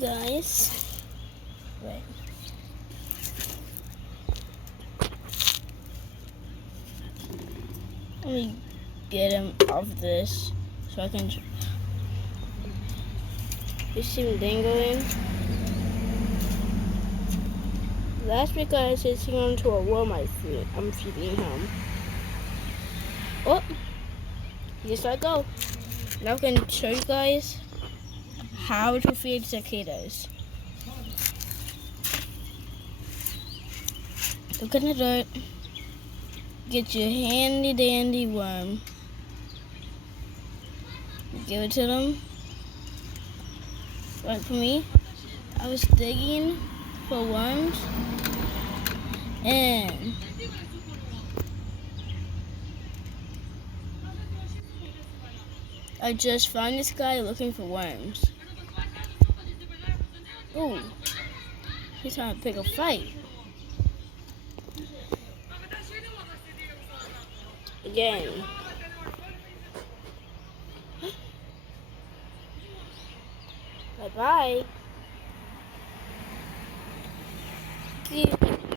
guys. Wait. Let me get him off this so I can. You see him dangling? That's because he's going to a worm I'm feeding him. Oh, he just let go. Now I can show you guys how to feed cicadas. Look in the dirt. Get your handy dandy worm. Give it to them. Like for me, I was digging for worms and I just found this guy looking for worms. Ooh, he's trying to pick a fight. Again. Bye-bye.